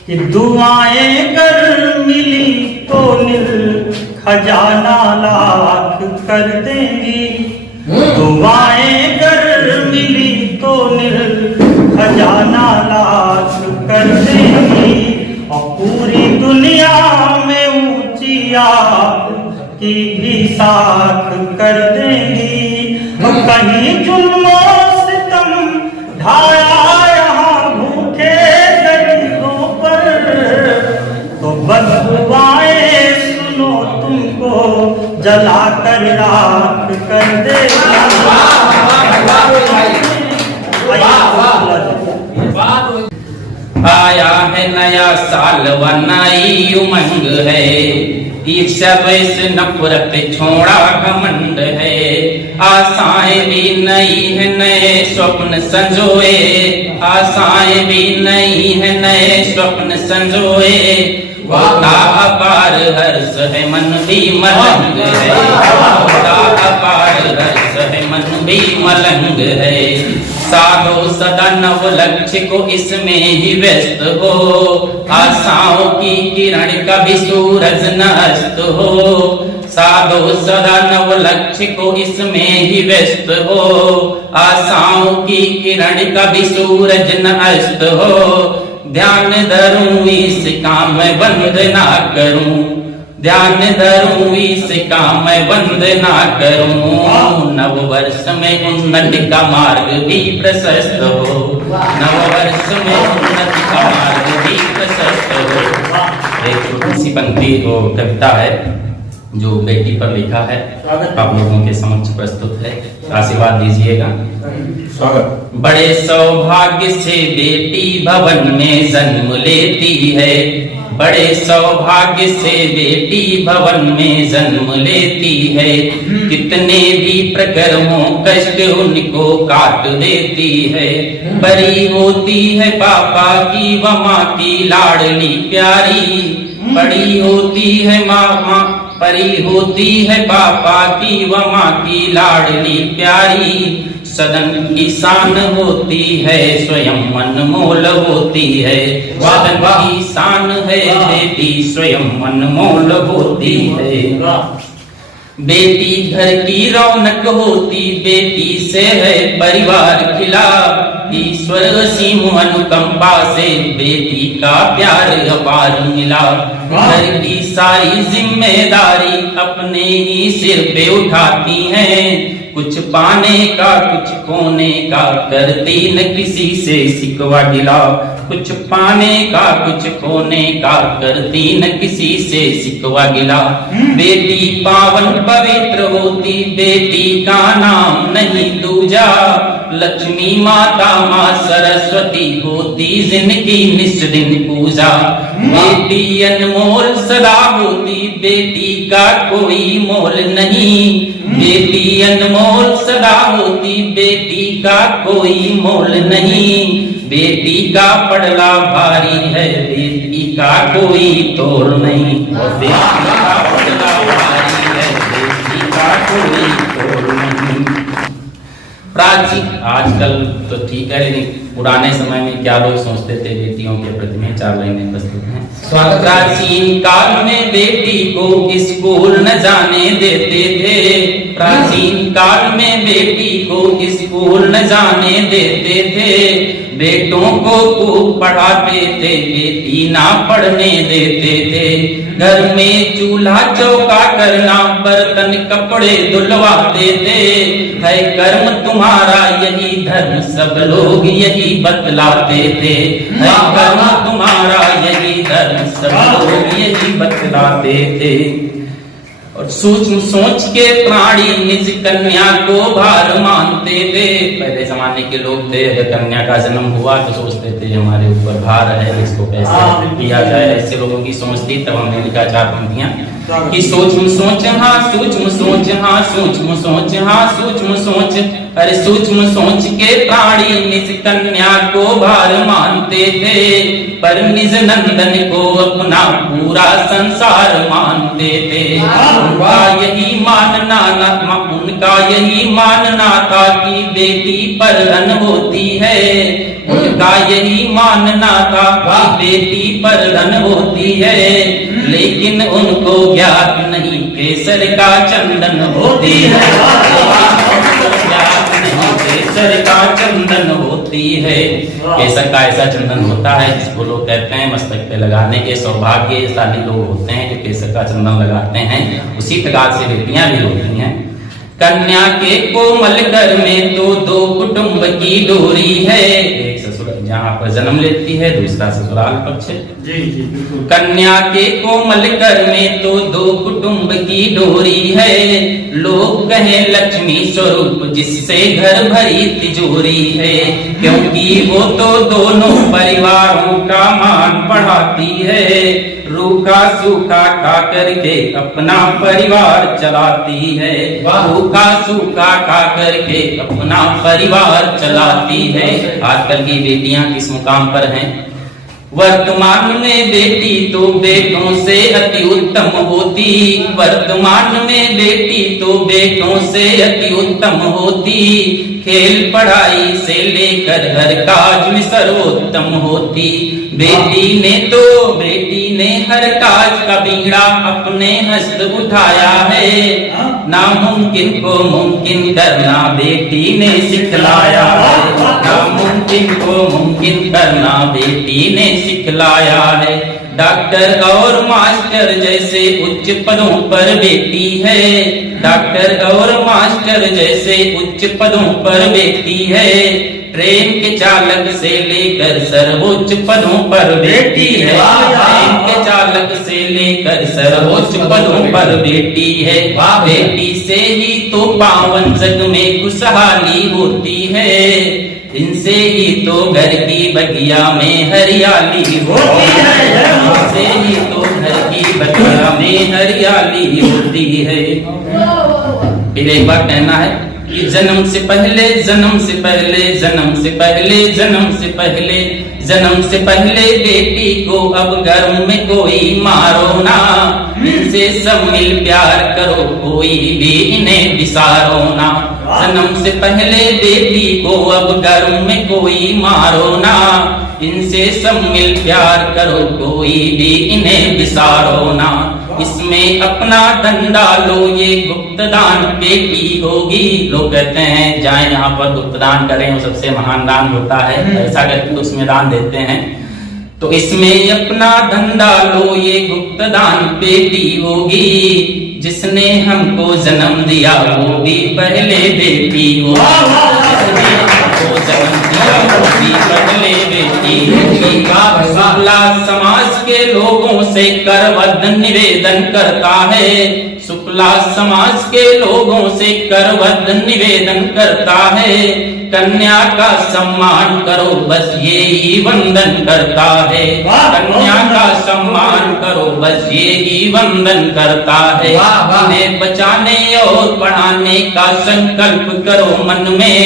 कि दुआएं कर मिली तो खजाना लाख कर देंगी। दुआएं कर मिली तो खजाना लाख कर देंगी। और पूरी दुनिया में ऊंची की भी साख कर देंगी। कहीं जुल्मों सितम ढाया यहाँ भूखे गरीबों पर, तो बददुआएं सुनो तुमको जला कर राख कर देगा। आया है नया साल व नई उमंग है, ईर्ष्या द्वेष नफरत छोड़ा घमंड है। आशाएं भी नई है नए स्वप्न संजोए, आशाएं भी नई है नए स्वप्न संजोए। होता अपार हर्ष है मन भी मलंग है, होता अपार हर्ष है मन भी मलंग है। साधो सदा नव लक्ष्य को इसमें ही व्यस्त हो, आशाओं की किरण कभी सूरज न अस्त हो। साधो सदा नव लक्ष्य को इसमें ही व्यस्त हो, आशाओं की किरण कभी सूरज न अस्त हो। ध्यान धरूं इस काम में बंद ना करूं, ध्यान धरूं इस काम में बंद ना करूं। नव वर्ष में उन्नति का मार्ग भी प्रशस्त हो, नव वर्ष में उन्नति का मार्ग भी प्रशस्त हो। एक छोटी सी पंक्ति वो कविता है जो बेटी पर लिखा है, आप लोगों के समक्ष प्रस्तुत है, आशीर्वाद दीजिएगा। स्वागत। बड़े सौभाग्य से बेटी भवन में जन्म लेती है, बड़े सौभाग्य से बेटी भवन में जन्म लेती है। कितने भी प्रकर्मों कष्ट उनको काट देती है। बड़ी होती है पापा की व माँ की लाडली प्यारी, बड़ी होती है माँ परी होती है पापा की व माँ की लाडली प्यारी। सदन की शान होती है स्वयं अनमोल होती है, सदन की शान है बेटी स्वयं अनमोल होती है। बेटी घर की रौनक होती, बेटी से है परिवार खिला। ईश्वर असीम अनुकंपा से बेटी का प्यार अपार मिला। घर की सारी जिम्मेदारी अपने ही सिर पे उठाती हैं, कुछ पाने का कुछ खोने का करती न किसी से शिकवा गिला। कुछ पाने का कुछ खोने का करती न किसी से शिकवा गिला। बेटी पावन पवित्र होती, बेटी का नाम नहीं दूजा। लक्ष्मी माता माँ सरस्वती होती जिनकी निस्दिन पूजा। बेटी अनमोल सदा होती, बेटी का कोई मोल नहीं। बेटी अनमोल सदा होती, बेटी का कोई मोल नहीं। बेटी का पड़ला भारी है, बेटी का कोई तोड़ नहीं। बेटी का पड़ला भारी है, बेटी का कोई तोड़ नहीं। प्राचीन आजकल तो ठीक है, लेकिन पुराने समय में क्या लोग सोचते थे बेटियों के प्रति में 4 लाइनें प्रस्तुत हैं। प्राचीन काल में बेटी को स्कूल न जाने देते थे, प्राचीन काल में बेटी को स्कूल न जाने देते थे। बेटों को खूब पढ़ाते थे, बेटी ना पढ़ने देते थे। घर में चूल्हा चौका करना, बर्तन कपड़े धुलवाते थे। है कर्म तुम्हारा यही धर्म, सब लोग यही बतलाते थे। है कर्म तुम्हारा यही धर्म, सब लोग यही बतलाते थे। और सूक्ष्म सोच के प्राणी निज कन्या को भार मानते थे। पहले जमाने के लोग थे, अगर कन्या का जन्म हुआ तो सोचते थे हमारे ऊपर भार है, इसको कैसे किया जाए। ऐसे लोगों की सोच थी। तब हमने लिखा 4 पंक्तियां कि सूक्ष्म सोच हाँ सूक्ष्म सोच हाँ सूक्ष्म सोच हाँ सूक्ष्म सोच। अरे सूक्ष्म सोच के प्राणी निज कन्या को भार मानते थे, पर निज नंदन को अपना पूरा संसार मानते थे। उनका यही मानना था कि बेटी पर धन होती है, उनका यही मानना था कि बेटी पर धन होती है, लेकिन उनको ज्ञात नहीं केसर का चंदन होती है, केसर का चंदन होती है। केसर का ऐसा चंदन होता है जिसको लोग कहते हैं मस्तक पे लगाने के सौभाग्यशाली लोग होते हैं जो केसर का चंदन लगाते हैं। उसी प्रकार से बेटियां भी होती हैं। कन्या के कोमल घर में तो दो कुटुंब की डोरी है, एक ससुर जहाँ पर जन्म लेती है, दूसरा ससुराल पक्ष है। जी जी बिल्कुल। कन्या के कोमल घर में तो दो कुटुंब की डोरी है, लोग कहें लक्ष्मी स्वरूप जिससे घर भरी तिजोरी है, क्योंकि वो तो दोनों परिवारों का मान बढ़ाती है, रूखा सूखा खा करके अपना परिवार चलाती है, रूखा सूखा खा करके अपना परिवार चलाती है। आजकल की बेटियां किस मुकाम पर हैं? वर्तमान में बेटी तो बेटों से अति उत्तम होती, वर्तमान में बेटी तो बेटों से अति उत्तम होती, खेल पढ़ाई से लेकर हर काज में सर्वोत्तम होती। बेटी ने हर काज का बीड़ा अपने हस्त उठाया है, नामुमकिन को मुमकिन करना बेटी ने सिखलाया है, नामुमकिन को मुमकिन करना बेटी ने सिखलाया है। डॉक्टर और मास्टर जैसे उच्च पदों पर बेटी है, डॉक्टर और मास्टर जैसे उच्च पदों पर बेटी है, ट्रेन के चालक से लेकर सर्वोच्च पदों पर बेटी है, ट्रेन के चालक से लेकर सर्वोच्च पदों पर बेटी है। बेटी से ही तो पावन जग में खुशहाली होती है, इनसे ही तो घर की बगिया में हरियाली होती है, इनसे ही तो घर की बगिया में हरियाली होती है। फिर एक बार कहना है कि जन्म से पहले जन्म से पहले जन्म से पहले जन्म से पहले जन्म से पहले बेटी को अब घर में कोई मारो ना, इनसे सब मिल प्यार करो कोई भी इन्हें बिसारो ना। जन्म से पहले बेटी को अब घर में कोई मारो ना, इनसे सब मिल प्यार करो कोई भी इन्हें बिसारो ना। इसमें अपना धन डालो ये गुप्तदान बेटी होगी। लोग कहते हैं जाएं यहाँ पर गुप्तदान करें, वो सबसे महान दान होता है, ऐसा करके तो उसमें दान देते हैं। तो इसमें अपना धन डालो ये गुप्तदान बेटी होगी, जिसने हमको जन्म दिया वो भी पहले बेटी होगी, जिसने हमको जन्म दिया वो भी पहले बेटी होगी। शुक्ला समाज के लोगों से करवद निवेदन करता है, शुक्ला समाज के लोगों से करवद निवेदन करता है, कन्या का सम्मान करो बस ये ही वंदन करता है, कन्या का सम्मान करो बस ये ही वंदन करता है। इन्हें बचाने और पढ़ाने का संकल्प करो मन में,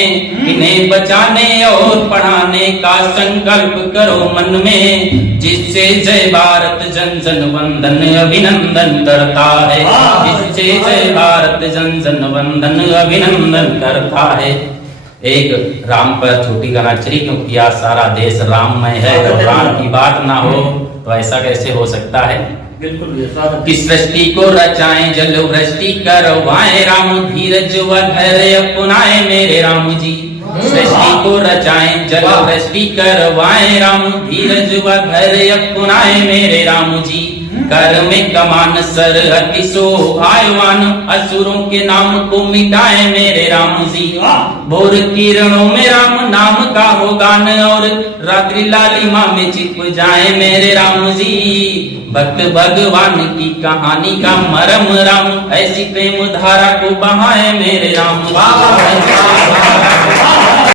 इन्हें बचाने और पढ़ाने का संकल्प करो मन में, जिससे जय भारत जन जन वंदन अभिनंदन करता है, जिससे जय भारत जन जन वंदन अभिनंदन करता है। एक राम पर छोटी गणाचरी, क्योंकि आज सारा देश राममय है, अगर राम की बात ना हो तो ऐसा कैसे हो सकता है। बिल्कुल। कि सृष्टि को रचाएं जल वृष्टि करवाएं, राम धीरज व धैर्य अपनाएं मेरे राम जी। सृष्टि को रचाएं जल वृष्टि करवाएं, राम धीरज व धैर्य अपनाएं मेरे राम जी। कर में कमान सर अति शोभायमान, असुरों के नाम को मिटाए मेरे राम जी। भोर किरणों में राम नाम का हो गान, और रात्रि लालिमा में छिप जाए मेरे राम जी। भक्त भगवान की कहानी का मरम राम, ऐसी प्रेम धारा को बहाए मेरे राम जी।